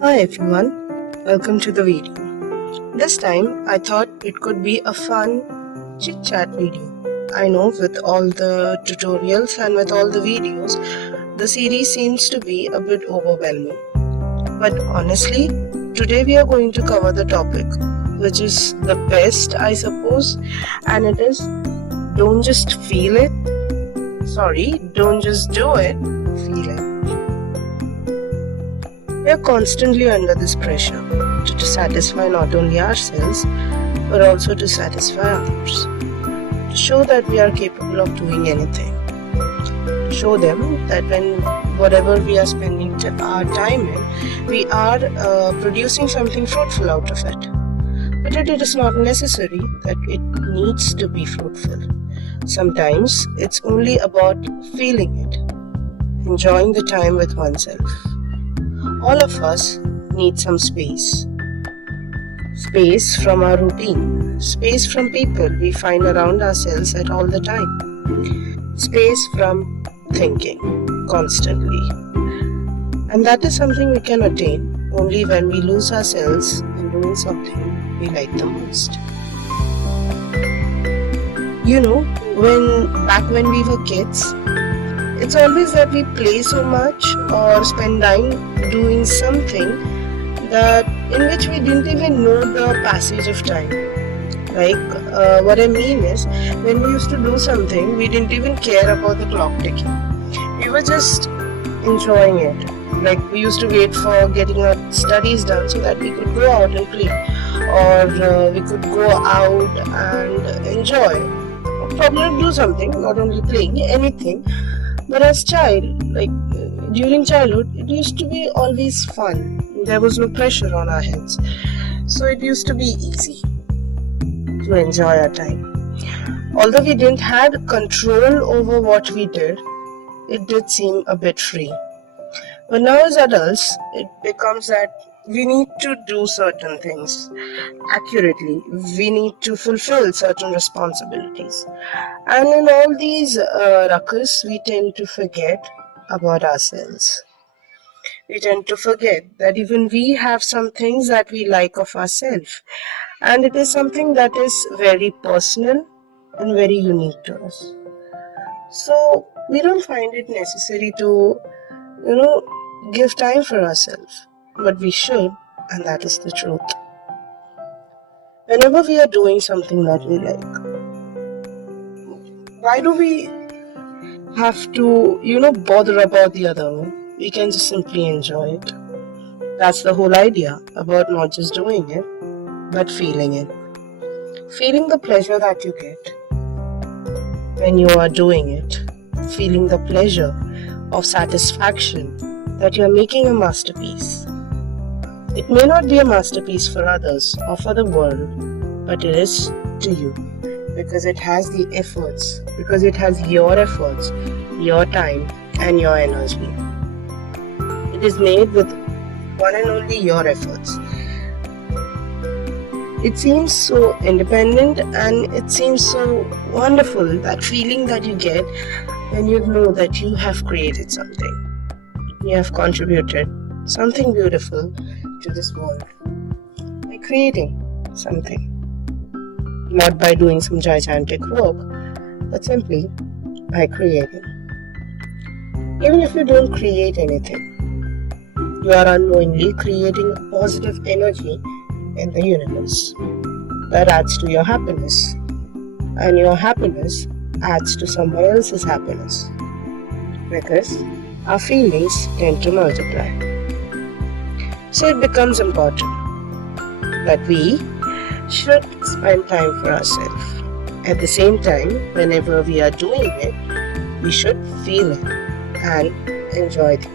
Hi everyone, welcome to the video. This time I thought it could be a fun chit-chat video. I know with all the tutorials and with all the videos, the series seems to be a bit overwhelming. But honestly, today we are going to cover the topic, which is the best I suppose, and it is don't just feel it. Don't just do it, feel it. We are constantly under this pressure to satisfy not only ourselves but also to satisfy others, to show that we are capable of doing anything, to show them that when whatever we are spending our time in, we are producing something fruitful out of it. But it is not necessary that it needs to be fruitful. Sometimes it's only about feeling it, enjoying the time with oneself. All of us need some space. Space from our routine. Space from people we find around ourselves at all the time. Space from thinking constantly. And that is something we can attain only when we lose ourselves in doing something we like the most. You know, back when we were kids, it's always that we play so much or spend time doing something that in which we didn't even know the passage of time. What I mean is, when we used to do something, we didn't even care about the clock ticking. We were just enjoying it. Like we used to wait for getting our studies done so that we could go out and play, or we could go out and enjoy. Probably do something, not only playing, anything. But as during childhood, it used to be always fun. There was no pressure on our heads. So it used to be easy to enjoy our time. Although we didn't have control over what we did, it did seem a bit free. But now as adults, it becomes that we need to do certain things accurately. We need to fulfill certain responsibilities. And in all these ruckus, we tend to forget about ourselves. We tend to forget that even we have some things that we like of ourselves. And it is something that is very personal and very unique to us. So we don't find it necessary to, give time for ourselves. But we should, and that is the truth. Whenever we are doing something that we like, why do we have to, bother about the other one? We can just simply enjoy it. That's the whole idea about not just doing it, but feeling it. Feeling the pleasure that you get when you are doing it. Feeling the pleasure of satisfaction that you are making a masterpiece. It may not be a masterpiece for others or for the world, but it is to you because it has the efforts, because it has your efforts, your time and your energy. It is made with one and only your efforts. It seems so independent and it seems so wonderful, that feeling that you get when you know that you have created something. You have contributed something beautiful to this world by creating something. Not by doing some gigantic work, but simply by creating. Even if you don't create anything, you are unknowingly creating a positive energy in the universe that adds to your happiness, and your happiness adds to someone else's happiness, because our feelings tend to multiply. So it becomes important that we should spend time for ourselves. At the same time, whenever we are doing it, we should feel it and enjoy it.